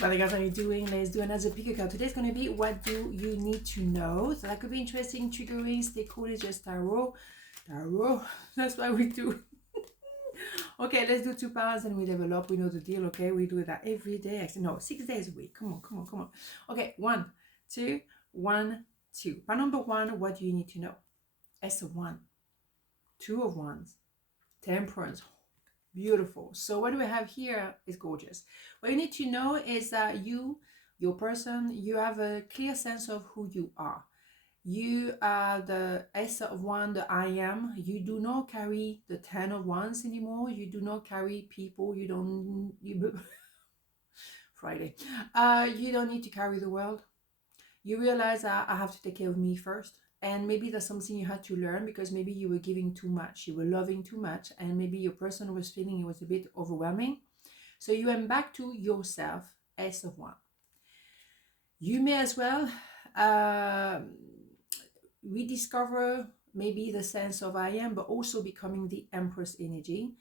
What guys are you doing? Let's do another pick a card. Today's going to be what do you need to know. So that could be interesting, triggering, stay cool, it's just tarot. Tarot. That's what we do. Okay, let's do 2 pounds and we level up. We know the deal, okay? We do that every day. Actually, no, 6 days a week. Come on, come on, come on. Okay, 1, 2, 1, 2. Part number 1, what do you need to know? S of 1, 2 of wands, temperance. Beautiful. So what do we have here is gorgeous. What you need to know is that your person, you have a clear sense of who you are. You are the S of 1, the I am. You do not carry the 10 of wands anymore. You do not carry people. You don't, Friday. You don't need to carry the world. You realize that I have to take care of me first. And maybe that's something you had to learn because maybe you were giving too much, you were loving too much, and maybe your person was feeling it was a bit overwhelming. So you went back to yourself, S of 1. You may as well rediscover maybe the sense of I am, but also becoming the Empress energy.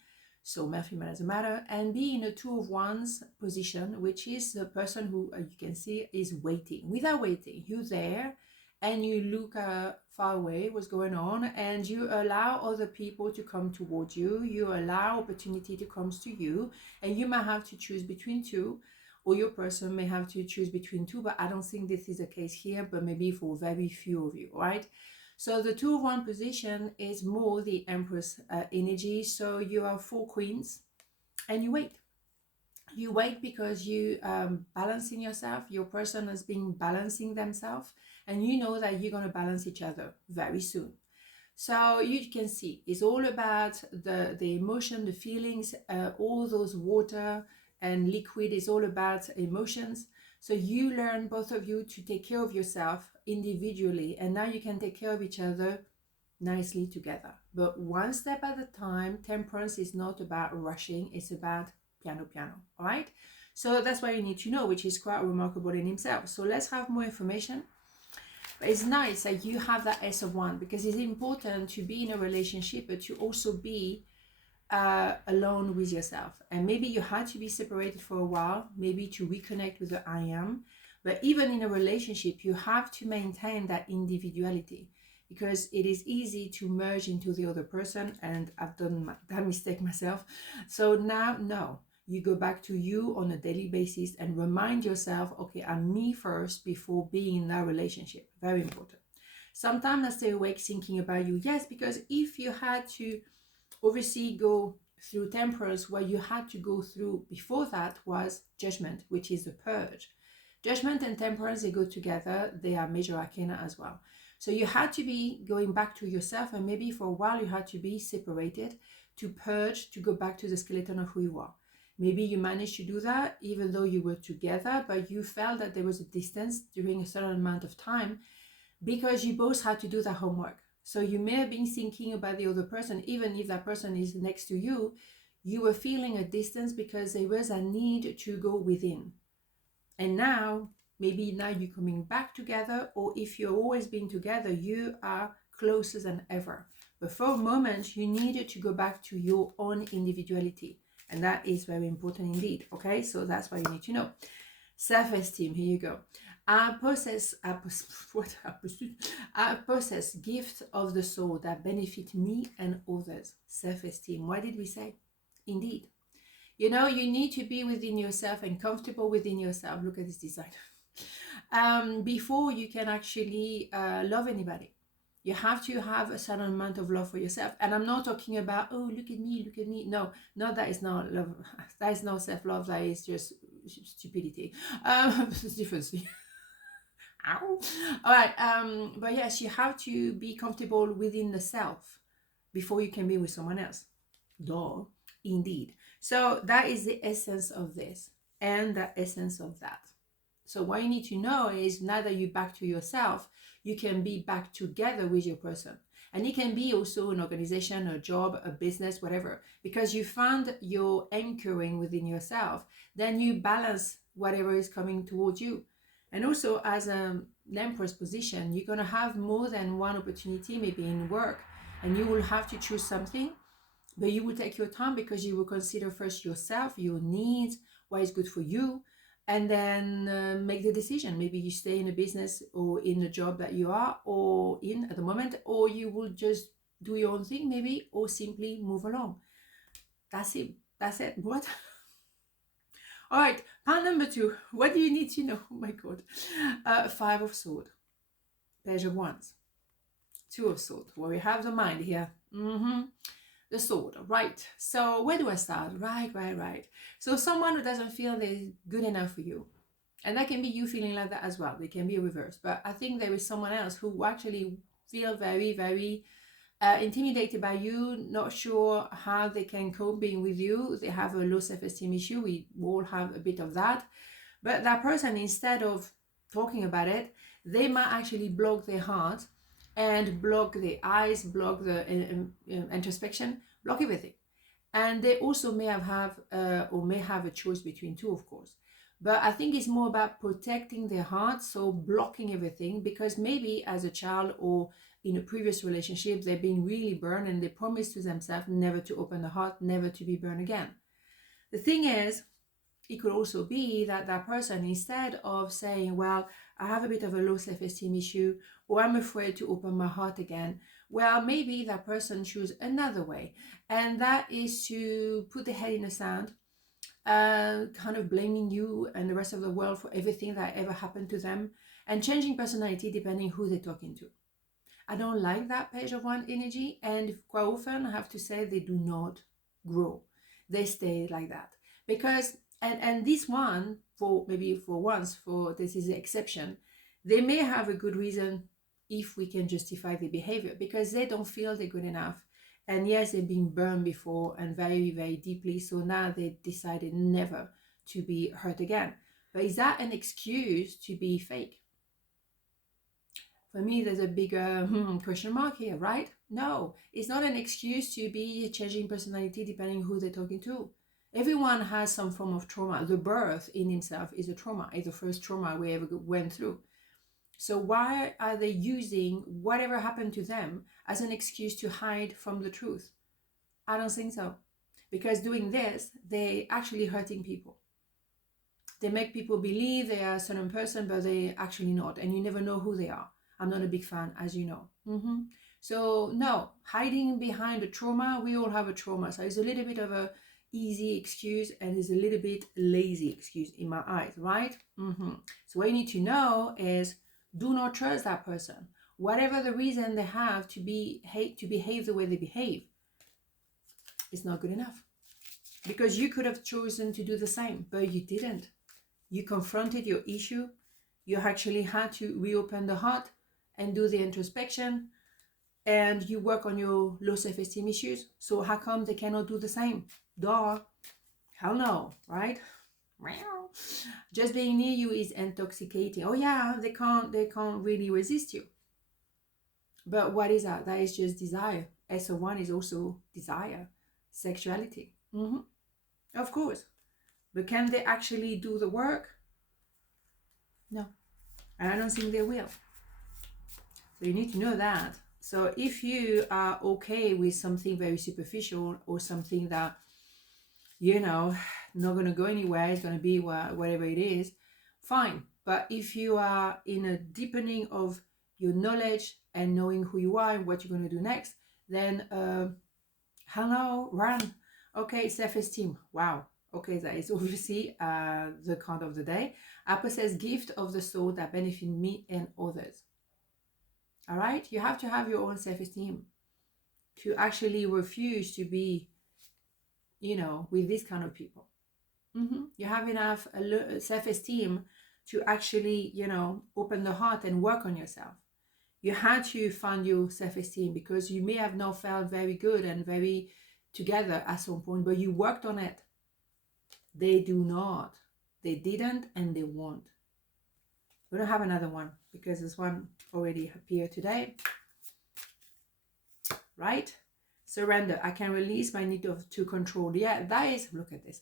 So male, female doesn't matter, and be in a 2 of wands position, which is the person who you can see is waiting. Without waiting, you're there and you look far away what's going on, and you allow other people to come towards you. You allow opportunity to come to you, and you might have to choose between 2, or your person may have to choose between 2, but I don't think this is the case here, but maybe for very few of you, right? So the 2 of 1 position is more the Empress energy. So you are 4 queens and you wait. You wait because you balancing yourself. Your person has been balancing themselves, and you know that you're going to balance each other very soon. So you can see it's all about the emotion, the feelings, all those water and liquid is all about emotions. So you learn, both of you, to take care of yourself individually, and now you can take care of each other nicely together. But one step at a time. Temperance is not about rushing, it's about piano, all right? So that's what you need to know, which is quite remarkable in himself. So let's have more information. But it's nice that you have that S of 1, because it's important to be in a relationship, but to also be alone with yourself. And maybe you had to be separated for a while, maybe to reconnect with the I am. But even in a relationship, you have to maintain that individuality, because it is easy to merge into the other person, and I've done that mistake myself. So now, no, you go back to you on a daily basis and remind yourself, okay, I'm me first before being in that relationship. Very important. Sometimes I stay awake thinking about you. Yes, because if you had to obviously go through temperance, what you had to go through before that was judgment, which is the purge. Judgment and temperance, they go together. They are major arcana as well. So you had to be going back to yourself, and maybe for a while you had to be separated to purge, to go back to the skeleton of who you are. Maybe you managed to do that even though you were together, but you felt that there was a distance during a certain amount of time because you both had to do that homework. So you may have been thinking about the other person, even if that person is next to you, you were feeling a distance because there was a need to go within. And now, maybe now you're coming back together, or if you've always been together, you are closer than ever. But for a moment, you needed to go back to your own individuality. And that is very important indeed. Okay, so that's what you need to know. Self-esteem, here you go. I possess gifts of the soul that benefit me and others. Self-esteem. What did we say? Indeed. You know, you need to be within yourself and comfortable within yourself. Look at this design. Before you can actually love anybody. You have to have a certain amount of love for yourself. And I'm not talking about, oh, look at me, look at me. No, that is not love. That is not self-love. That is just stupidity. It's different. Ow. All right. But yes, you have to be comfortable within the self before you can be with someone else. Duh. Indeed. So that is the essence of this and the essence of that. So what you need to know is now that you're back to yourself, you can be back together with your person. And it can be also an organization, a job, a business, whatever. Because you found your anchoring within yourself, then you balance whatever is coming towards you. And also as an Empress position, you're going to have more than one opportunity, maybe in work, and you will have to choose something. But you will take your time because you will consider first yourself, your needs, what is good for you. and then make the decision. Maybe you stay in a business or in a job that you are or in at the moment, or you will just do your own thing maybe, or simply move along. That's it. That's it. What? All right, part number 2. What do you need to know? Oh my God. 5 of Swords, Page of Wands, 2 of Swords, where we have the mind here. The sword, right? So where do I start? Right. So someone who doesn't feel they're good enough for you, and that can be you feeling like that as well. They can be reversed, but I think there is someone else who actually feel very, very intimidated by you, not sure how they can cope being with you. They have a low self-esteem issue. We all have a bit of that. But that person, instead of talking about it, they might actually block their heart and block the eyes, block the introspection, block everything. And they also may have a choice between 2, of course. But I think it's more about protecting their heart, so blocking everything, because maybe as a child or in a previous relationship, they've been really burned and they promised to themselves never to open the heart, never to be burned again. The thing is, it could also be that that person, instead of saying, well, I have a bit of a low self-esteem issue, or I'm afraid to open my heart again, well, maybe that person choose another way, and that is to put their head in the sand, kind of blaming you and the rest of the world for everything that ever happened to them, and changing personality depending who they're talking to. I don't like that Page of Wands energy, and quite often I have to say they do not grow. They stay like that. Because, and this one, for maybe for once, for this is the exception, they may have a good reason if we can justify the behavior, because they don't feel they're good enough. And yes, they've been burned before and very, very deeply. So now they decided never to be hurt again. But is that an excuse to be fake? For me, there's a bigger question mark here, right? No, it's not an excuse to be changing personality depending who they're talking to. Everyone has some form of trauma. The birth in itself is a trauma. It's the first trauma we ever went through. So why are they using whatever happened to them as an excuse to hide from the truth? I don't think so. Because doing this, they actually hurting people. They make people believe they are a certain person, but they actually not. And you never know who they are. I'm not a big fan, as you know. So no, hiding behind a trauma, we all have a trauma. So it's a little bit of a easy excuse, and it's a little bit lazy excuse in my eyes, right? So what you need to know is, do not trust that person. Whatever the reason they have to behave the way they behave, it's not good enough. Because you could have chosen to do the same, but you didn't. You confronted your issue. You actually had to reopen the heart and do the introspection, and you work on your low self-esteem issues. So how come they cannot do the same? Duh. Hell no, right? Just being near you is intoxicating. Oh yeah, they can't really resist you. But what is that? That is just desire. SO1 is also desire, sexuality. Of course. But can they actually do the work? No. And I don't think they will. So you need to know that. So if you are okay with something very superficial, or something that, you know, not going to go anywhere, it's going to be whatever it is, fine. But if you are in a deepening of your knowledge and knowing who you are and what you're going to do next, then hello, run. Okay, self-esteem. Wow. Okay, that is obviously the card of the day. I possess gift of the soul that benefit me and others. All right, you have to have your own self-esteem to actually refuse to be, you know, with these kind of people. You have enough self-esteem to actually, you know, open the heart and work on yourself. You had to find your self-esteem because you may have not felt very good and very together at some point, but you worked on it. They do not. They didn't, and they won't. We don't have another one because this one already appeared today. Right? Surrender. I can release my need to control. Yeah, that is, look at this.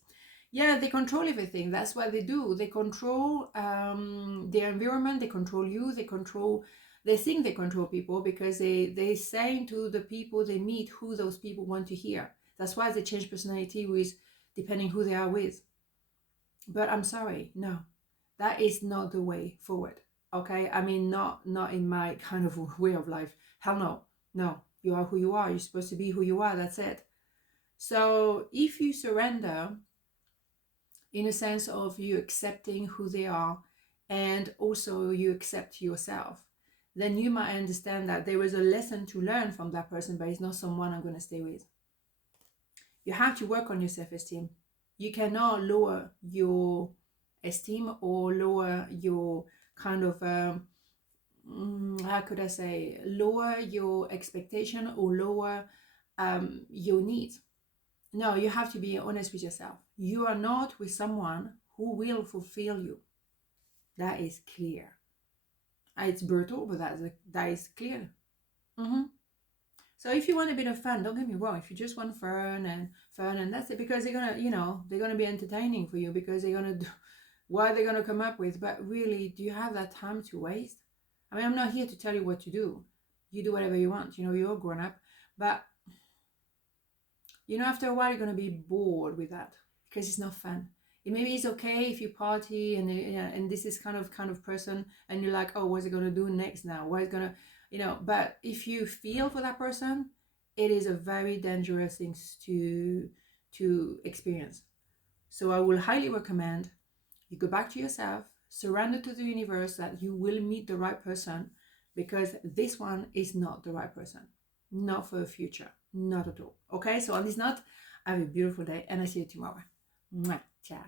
Yeah, they control everything. That's what they do. They control their environment. They control you. They think they control people because they say to the people they meet who those people want to hear. That's why they change personality with depending who they are with. But I'm sorry, no, that is not the way forward. Okay, I mean, not in my kind of way of life. Hell no. No, you are who you are. You're supposed to be who you are. That's it. So if you surrender, in a sense of you accepting who they are, and also you accept yourself, then you might understand that there is a lesson to learn from that person, but it's not someone I'm going to stay with. You have to work on your self-esteem. You cannot lower your esteem or lower your kind of how could I say, lower your expectation or lower your needs. No, you have to be honest with yourself. You are not with someone who will fulfill you. That is clear. It's brutal, but that is clear. Mm-hmm. So if you want a bit of fun, don't get me wrong. If you just want fun and that's it, because they're gonna, they're gonna be entertaining for you, because they're gonna do what they're gonna come up with. But really, do you have that time to waste? I mean, I'm not here to tell you what to do. You do whatever you want. You're all grown up, but after a while, you're gonna be bored with that because it's not fun. Maybe it's okay if you party and this is kind of person, and you're like, oh, what's it gonna do next now? What is gonna but if you feel for that person, it is a very dangerous thing to experience. So I will highly recommend you go back to yourself, surrender to the universe that you will meet the right person, because this one is not the right person, not for the future, not at all. Okay, so on this note, have a beautiful day, and I see you tomorrow. Mwah. Ciao.